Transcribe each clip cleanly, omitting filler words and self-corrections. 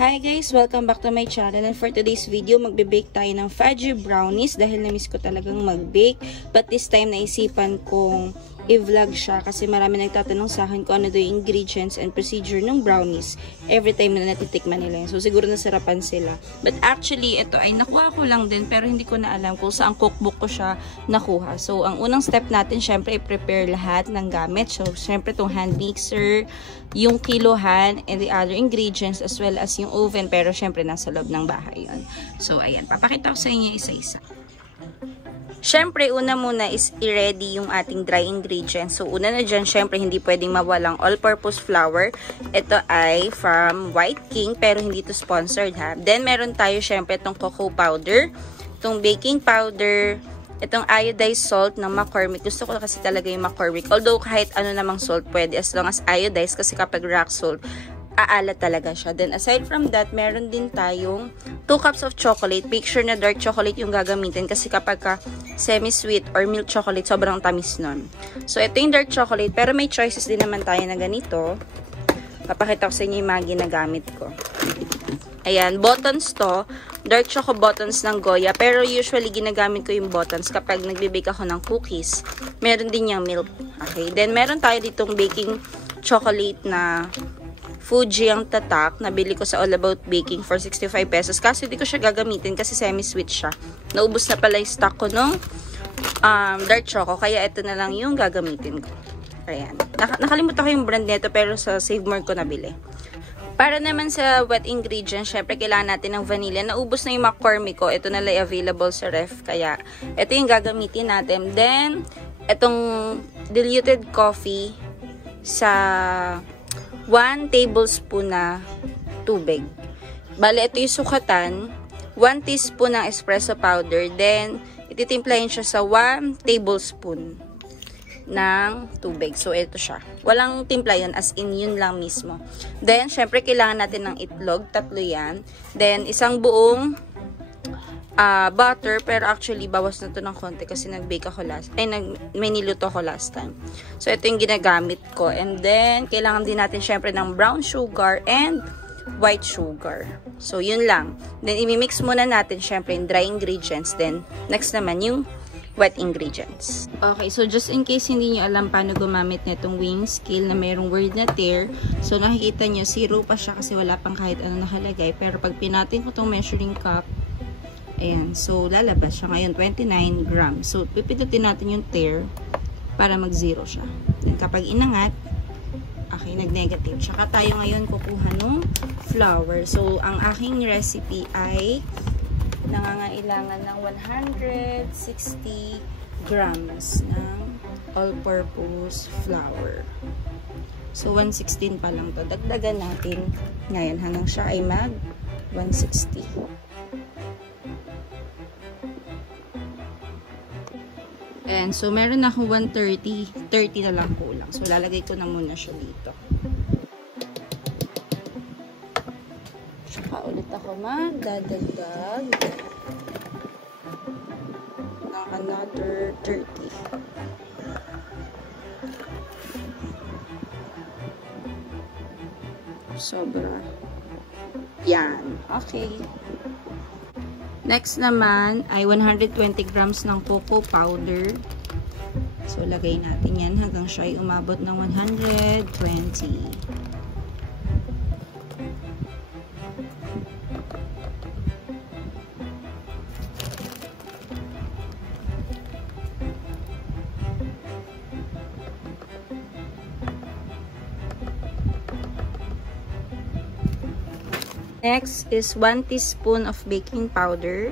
Hi guys! Welcome back to my channel, and for today's video, magbe-bake tayo ng fudgy brownies dahil na-miss ko talagang mag-bake. But this time, naisipan kong i-vlog siya kasi marami nagtatanong sa akin kung ano daw yung ingredients and procedure ng brownies every time na natitikman nila yun. So siguro nasarapan sila. But actually, ito ay nakuha ko lang din pero hindi ko na alam kung saan cookbook ko siya nakuha. So ang unang step natin, syempre, i-prepare lahat ng gamit. So syempre, itong hand mixer, yung kilohan, and the other ingredients as well as yung oven, pero syempre nasa loob ng bahay yun. So ayan, papakita ko sa inyo isa-isa. Syempre, una muna is i-ready yung ating dry ingredients. So, una na dyan, syempre, hindi pwedeng mawalang all-purpose flour. Ito ay from White King, pero hindi to sponsored ha. Then, meron tayo syempre itong cocoa powder, itong baking powder, itong iodized salt ng McCormick. Gusto ko kasi talaga yung McCormick. Although, kahit ano namang salt pwede as long as iodized, kasi kapag rock salt, aalat talaga siya. Then, aside from that, meron din tayong 2 cups of chocolate. Make sure na dark chocolate yung gagamitin kasi kapag ka semi-sweet or milk chocolate, sobrang tamis nun. So, ito yung dark chocolate. Pero may choices din naman tayo na ganito. Papakita ko sa inyo yung mga ginagamit ko. Ayan, buttons to. Dark choco buttons ng Goya. Pero usually, ginagamit ko yung buttons kapag nagbe-bake ako ng cookies. Meron din yung milk. Okay, then meron tayo ditong baking chocolate na Fuji ang tatak. Nabili ko sa All About Baking for 65 pesos. Kasi hindi ko siya gagamitin kasi semi-sweet siya. Naubos na pala yung stock ko nung dark choco. Kaya ito na lang yung gagamitin ko. Ayan. Nakalimutan ko yung brand nito pero sa Save More ko nabili. Para naman sa wet ingredients, syempre kailangan natin ng vanilla. Naubos na yung McCormick ko. Ito na lang available sa ref. Kaya ito yung gagamitin natin. Then, itong diluted coffee sa 1 tablespoon na tubig. Bale, ito yung sukatan. 1 teaspoon ng espresso powder. Then, ititimplahin siya sa 1 tablespoon ng tubig. So, ito siya. Walang timpla yun, as in yun lang mismo. Then, syempre, kailangan natin ng itlog. 3 yan. Then, isang buong butter, pero actually bawas na to ng konti kasi nag-bake ako may niluto ako last time. So, ito yung ginagamit ko. And then, kailangan din natin syempre ng brown sugar and white sugar. So, yun lang. Then, imimix muna natin syempre yung dry ingredients. Then, next naman yung wet ingredients. Okay, so just in case hindi nyo alam paano gumamit na itong weighing scale na mayroong word na tear, so nakikita nyo, 0 pa siya kasi wala pang kahit ano nakalagay. Pero pag pinatin ko itong measuring cup, ayan, so lalabas siya ngayon 29 grams. So pipindutin natin yung tear para mag-0 siya. Then kapag inangat, okay, nag-negative. Tsaka tayo ngayon kukuha ng flour. So ang aking recipe ay nangangailangan ng 160 grams ng all-purpose flour. So 116 pa lang to. Dagdagan natin ngayon hanggang siya ay mag 160. And so, meron ako 130. 30 na lang kulang. So, lalagay ko na muna siya dito. Saka ulit ako magdadagdag ng another 30. Sobra. Yan. Okay. Next naman ay 120 grams ng cocoa powder. So, lagay natin yan hanggang siya ay umabot ng 120. Next is 1 teaspoon of baking powder.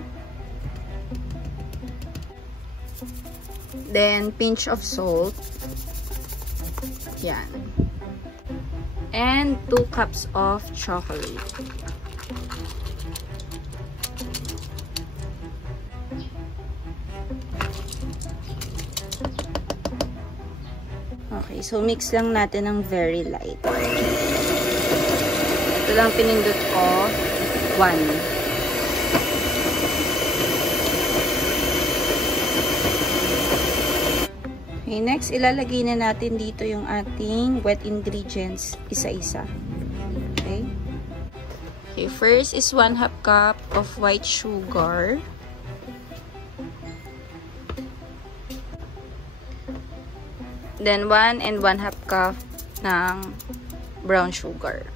Then, pinch of salt. Yan. And 2 cups of chocolate. Okay, so mix lang natin ng very light. Ito lang pinindot ko. 1. Okay, next, ilalagay na natin dito yung ating wet ingredients isa-isa. Okay? Okay, first is 1/2 cup of white sugar. Then 1 and 1/2 cup ng brown sugar.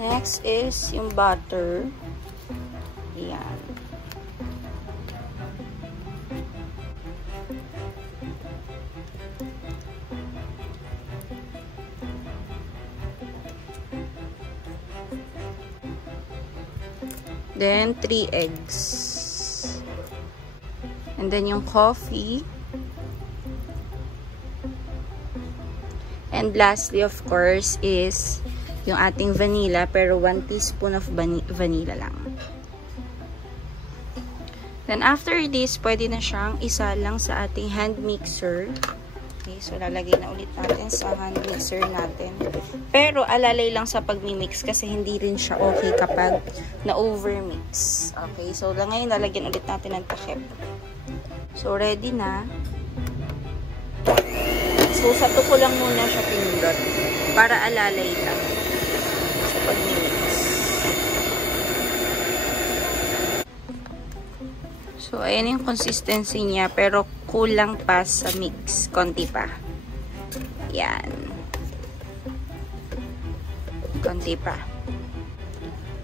Next is yung butter. Ayan. Then 3 eggs. And then yung coffee. And lastly, of course, is yung ating vanilla, pero 1 teaspoon of vanilla lang. Then, after this, pwede na siyang isa lang sa ating hand mixer. Okay, so lalagay na ulit natin sa hand mixer natin. Pero, alalay lang sa pagmimix kasi hindi rin siya okay kapag na-overmix. Okay, so ngayon, lalagyan ulit natin ng takip. So, ready na. So, sa tuko lang muna siya pinindot para alalay lang sa pag-mix. So, ayan yung consistency niya, pero kulang pa sa mix. Konti pa. Yan. Konti pa.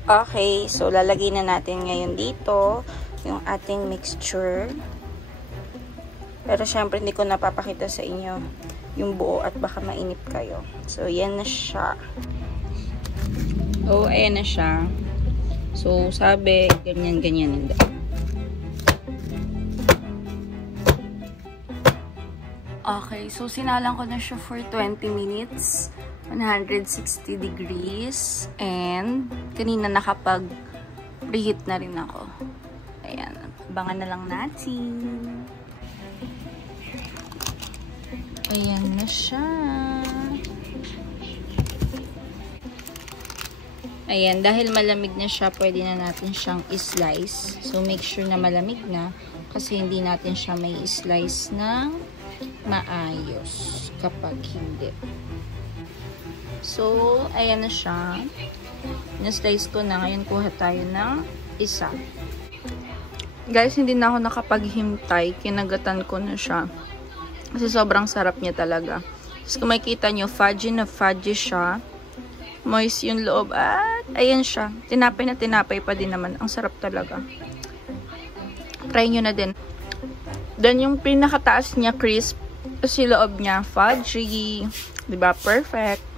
Okay, so lalagay na natin ngayon dito yung ating mixture. Pero syempre, hindi ko napapakita sa inyo yung buo at baka mainip kayo. So, yan na siya. Oh, ayan na siya. So, sabi, ganyan-ganyan. Okay, so sinalang ko na siya for 20 minutes. 160 degrees. And, kanina nakapag-preheat na rin ako. Ayan, abangan na lang natin. Ayan na siya. Ayan, dahil malamig na siya, pwede na natin siyang i-slice. So, make sure na malamig na kasi hindi natin siya may i-slice ng maayos kapag hindi. So, ayan na siya. Na-slice ko na. Ngayon, kuha tayo ng isa. Guys, hindi na ako nakapaghimtay. Kinagatan ko na siya. Kasi sobrang sarap niya talaga. Tapos kung makikita nyo, fudgy na fudgy siya. Moist yung loob. At ayan siya. Tinapay na tinapay pa din naman. Ang sarap talaga. Try nyo na din. Then yung pinakataas niya crisp. Tapos yung loob niya fudgy. Diba? Perfect.